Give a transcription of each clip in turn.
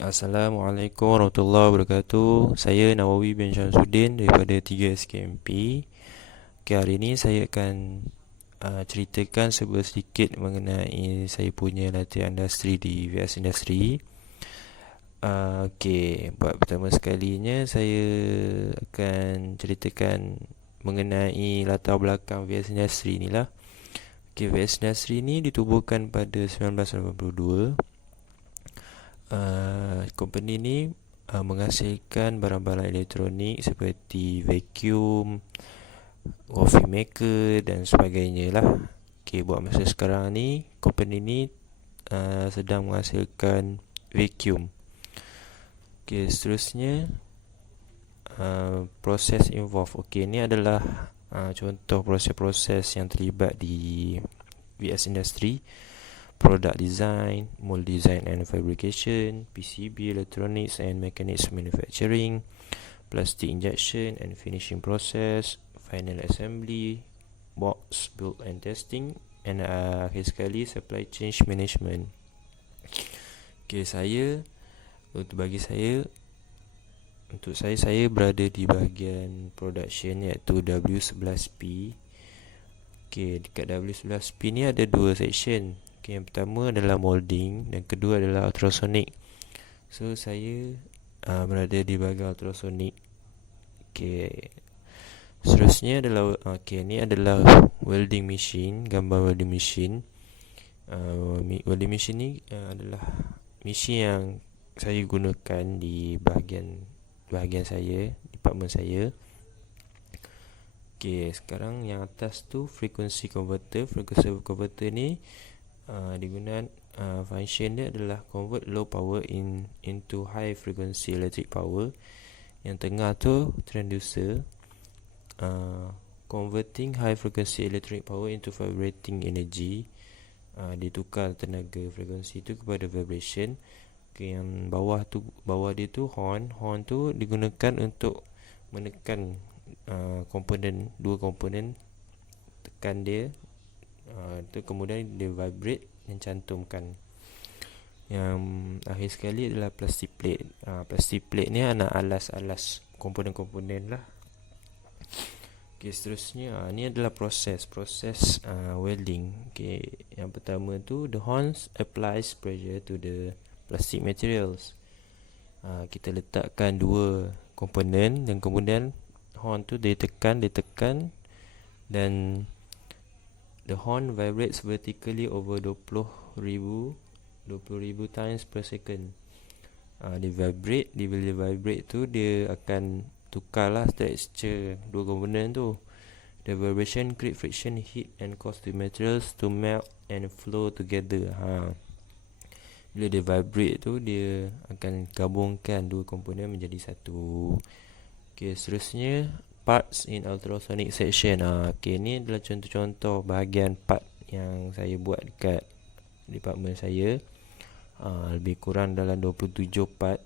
Assalamualaikum warahmatullahi wabarakatuh. Saya Nawawi bin Syamsuddin daripada 3SKMP. Okay, hari ini saya akan ceritakan sedikit mengenai saya punya latihan industri di VS Industri. Buat pertama sekalinya saya akan ceritakan mengenai latar belakang VS Industri ni lah. Okay, VS Industri ni ditubuhkan pada 1982. Company ni menghasilkan barang-barang elektronik seperti vacuum, coffee maker dan sebagainya lah. Okay, buat masa sekarang ni company ni sedang menghasilkan vacuum. Okay, seterusnya proses involved. Okay, ni adalah contoh proses-proses yang terlibat di VS Industry: product design, mold design and fabrication, PCB, electronics and mechanics manufacturing, plastic injection and finishing process, final assembly, box build and testing, and akhir sekali supply chain management. Okay, untuk saya berada di bahagian production iaitu W11P. Okay, dekat W11P ni ada dua section. Okay, yang pertama adalah molding dan kedua adalah ultrasonic. So saya berada di bahagian ultrasonic. Okay, seterusnya adalah ni adalah welding machine, gambar welding machine. Welding machine ni adalah mesin yang saya gunakan di bahagian saya, department saya. Okay, sekarang yang atas tu frequency converter. Frequency converter ni digunakan function dia adalah convert low power into high frequency electric power. Yang tengah tu transducer, converting high frequency electric power into vibrating energy. Ditukar tenaga frekuensi tu kepada vibration. Okay, yang bawah dia tu horn tu digunakan untuk menekan dua komponen, tekan dia tu, kemudian dia vibrate dan cantumkan. Yang akhir sekali adalah plastic plate. Plastic plate ni nak alas komponen-komponen lah. Okay, seterusnya ni adalah proses welding. Okay, yang pertama tu the horns applies pressure to the plastic materials. Kita letakkan dua komponen dan kemudian horn tu ditekan dan the horn vibrates vertically over 20,000 times per second. Dia bila dia vibrate tu dia akan tukarlah texture dua komponen tu. The vibration create friction, heat and cause the materials to melt and flow together. Bila dia vibrate tu dia akan gabungkan dua komponen menjadi satu. Okay, seterusnya parts in ultrasonic section. Okay, ni adalah contoh-contoh bahagian part yang saya buat dekat department saya. Lebih kurang dalam 27 part.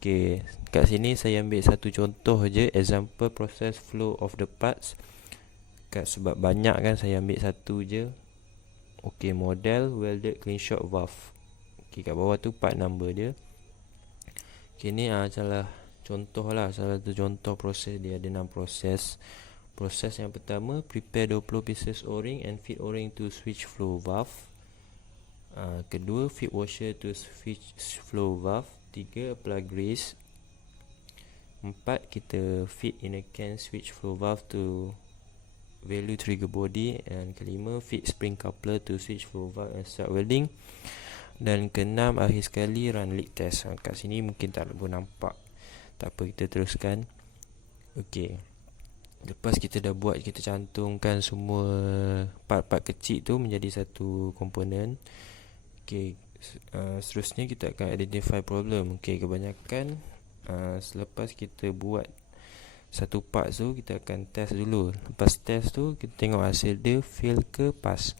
Okay, kat sini saya ambil satu contoh je, example process flow of the parts. Sebab banyak kan, saya ambil satu je. Okay, model welded clean shot valve. Okay, kat bawah tu part number dia. Okay, ni salah satu contoh proses dia. Ada 6 proses. Proses yang pertama, prepare 20 pieces o-ring and fit o-ring to switch flow valve. Kedua, fit washer to switch flow valve. 3, apply grease. 4, kita fit in a can switch flow valve to value trigger body. Dan kelima, fit spring coupler to switch flow valve and start welding. Dan keenam, akhir sekali, run leak test. Kat sini mungkin tak boleh nampak. Tak apa, kita teruskan. Okay, lepas kita dah buat, kita cantumkan semua part-part kecil tu menjadi satu komponen. Okay, seterusnya kita akan identify problem. Okay, kebanyakan selepas kita buat satu part tu, kita akan test dulu. Lepas test tu, kita tengok hasil dia fail ke pass.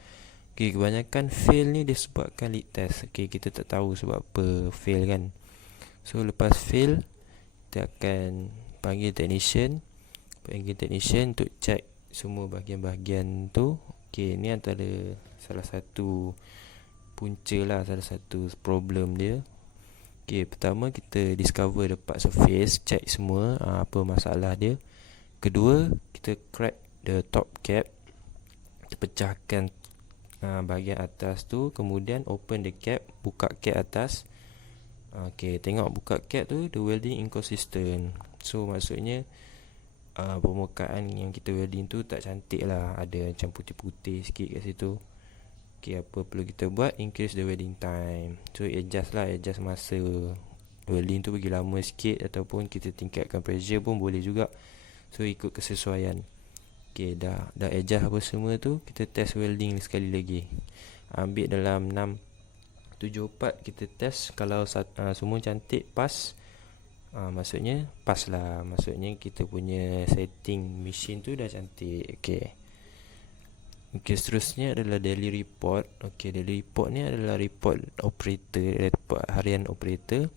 Okay, kebanyakan fail ni disebabkan leak test. Okay, kita tak tahu sebab apa fail kan. So lepas fail, kita akan panggil technician untuk check semua bahagian-bahagian tu. Okay, ni antara salah satu punca lah, salah satu problem dia. Okay, pertama kita discover the part surface, check semua apa masalah dia. Kedua, kita crack the top cap, kita pecahkan bahagian atas tu. Kemudian open the cap, buka cap atas. Okay, tengok buka cap tu, the welding inconsistent. So maksudnya permukaan yang kita welding tu tak cantik lah, ada macam putih-putih sikit kat situ. Okay, apa perlu kita buat? Increase the welding time. So adjust masa welding tu bagi lama sikit, ataupun kita tingkatkan pressure pun boleh juga. So ikut kesesuaian. Okay, dah adjust apa semua tu, kita test welding sekali lagi. Ambil dalam 7 part kita test. Kalau semua cantik, pas, maksudnya pas lah. Maksudnya kita punya setting mesin tu dah cantik. Okay, seterusnya adalah daily report. Okay, daily report ni adalah report operator, report harian operator.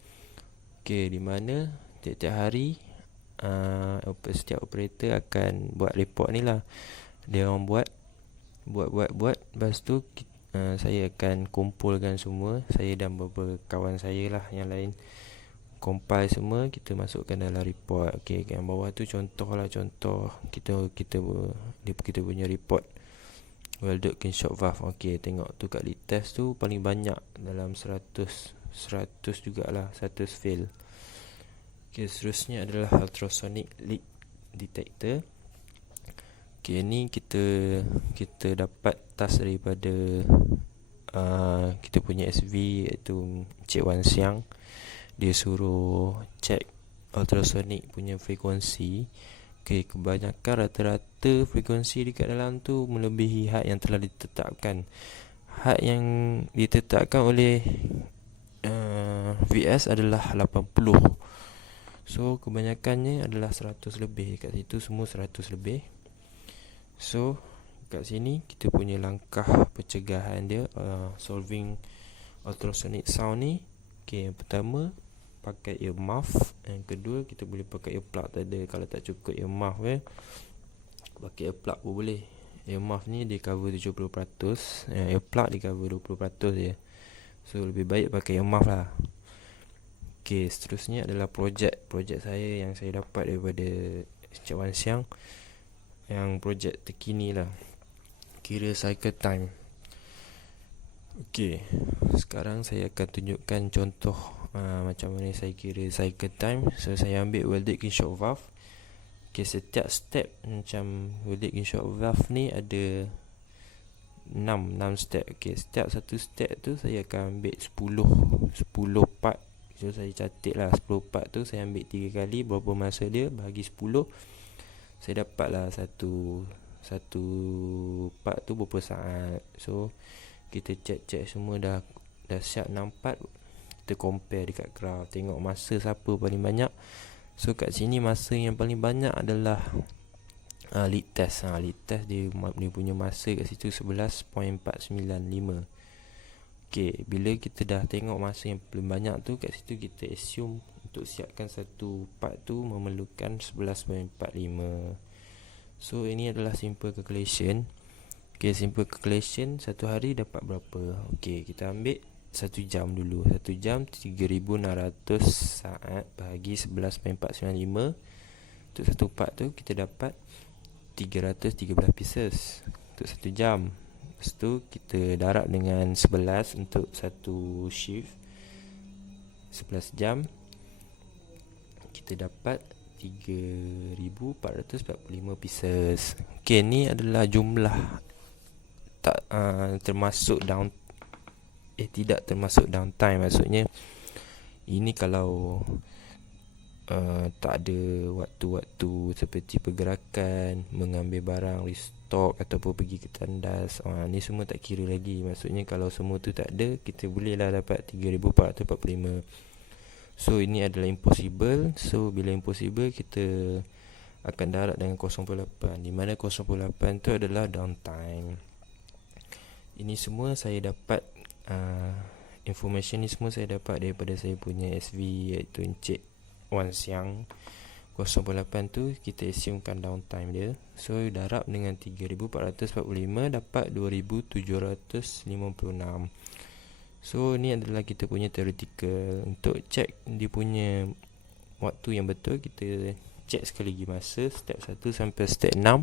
Okay, di mana tiap-tiap hari setiap operator akan buat report ni lah. Dia orang buat. Lepas tu saya akan kumpulkan semua. Saya dan beberapa kawan saya lah yang lain compile semua, kita masukkan dalam report. Okay, yang bawah tu contoh kita punya report welded kinshot valve. Okay, tengok tu kat lead test tu paling banyak dalam 100 jugalah, 100 fail. Okay, seterusnya adalah ultrasonic leak detector. Okay, ni kita dapat task daripada kita punya SV, iaitu Encik Wan Siang. Dia suruh check ultrasonic punya frekuensi. Okay, kebanyakan rata-rata frekuensi dekat dalam tu melebihi had yang telah ditetapkan. Had yang ditetapkan oleh VS adalah 80. So kebanyakannya adalah 100 lebih. Kat situ semua 100 lebih. So kat sini kita punya langkah pencegahan dia, solving ultrasonic sound ni. Okay, yang pertama pakai ear muff. Yang kedua kita boleh pakai ear plug tak ada. Kalau tak cukup ear muff pakai ear plug pun boleh. Ear muff ni dia cover 70%, ear plug dia cover 20% je. So lebih baik pakai ear muff lah. Okay, seterusnya adalah projek saya yang saya dapat daripada Encik Wan Siang. Yang projek terkini lah, kira cycle time. Okay, sekarang saya akan tunjukkan contoh macam mana saya kira cycle time. So saya ambil welded kinshot valve. Okay, setiap step macam welded kinshot valve ni ada 6 step. Okay, setiap satu step tu saya akan ambil 10 part. So saya catat lah 10 part tu saya ambil 3 kali, berapa masa dia bagi 10, saya dapat lah satu part tu berapa saat. So kita check semua dah siap 6 part. Kita compare dekat graph, tengok masa siapa paling banyak. So kat sini masa yang paling banyak adalah lead test. Lead test dia punya masa kat situ 11.495. Okay, bila kita dah tengok masa yang paling banyak tu, kat situ kita assume untuk siapkan satu part tu memerlukan 11.45. So ini adalah simple calculation. Okay, simple calculation, satu hari dapat berapa. Okay, kita ambil 1 jam dulu. 1 jam 3,600 saat bahagi 11.495. Untuk satu part tu kita dapat 313 pieces untuk 1 jam. Lepas tu kita darab dengan 11 untuk satu shift, 11 jam. Kita dapat 3,445 pieces. Okay, ni adalah jumlah tak termasuk tidak termasuk downtime. Maksudnya ini kalau tak ada waktu-waktu seperti pergerakan, mengambil barang, restock ataupun pergi ke tandas, ni semua tak kira lagi. Maksudnya kalau semua tu tak ada, kita bolehlah dapat 3,445. So ini adalah impossible. So bila impossible, kita akan darab dengan 0.8, di mana 0.8 tu adalah downtime. Ini semua saya dapat, information ni semua saya dapat daripada saya punya SV, iaitu Encik Wan Siang. 0.8 tu kita assumekan downtime dia. So darab dengan 3,445 dapat 2,756. So ni adalah kita punya theoretical. Untuk check dia punya waktu yang betul, kita check sekali lagi masa step 1 sampai step 6.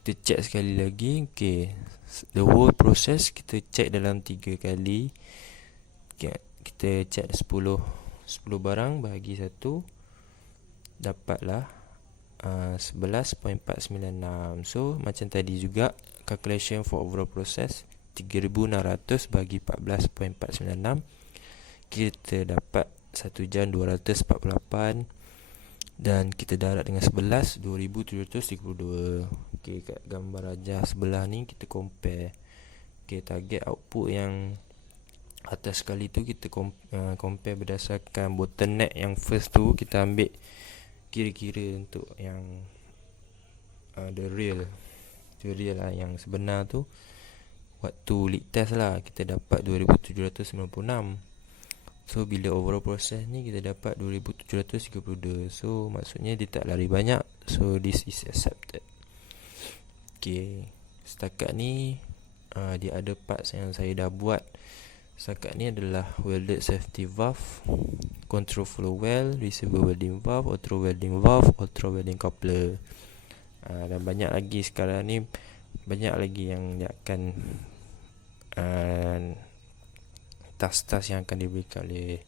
Kita check sekali lagi. Okay, the whole process kita check dalam 3 kali. Okay, kita check 10 barang bahagi 1, dapatlah 11.496. So macam tadi juga, calculation for overall process 3600 bagi 14.496, kita dapat 1 jam 248, dan kita darat dengan 11 2732. Okey, kat gambar rajah sebelah ni kita compare. Okey, target output yang atas sekali tu kita compare berdasarkan bottleneck yang first tu. Kita ambil kira-kira untuk yang the real lah, yang sebenar tu. Waktu leak test lah, kita dapat 2796. So bila overall proses ni kita dapat 2732. So maksudnya dia tak lari banyak. So this is accepted. Okay, setakat ni dia ada parts yang saya dah buat. Setakat ni adalah welded safety valve, control flow well, receiver welding valve, auto welding welding coupler. Dan banyak lagi sekarang ni, banyak lagi yang dia akan task-task yang akan diberikan oleh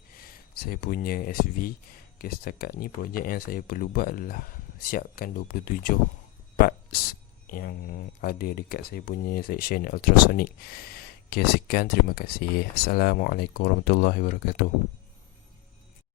saya punya SV. Okay, setakat ni projek yang saya perlu buat adalah siapkan 27 parts yang ada dekat saya punya section ultrasonic. Okay, sekian, terima kasih. Assalamualaikum warahmatullahi wabarakatuh.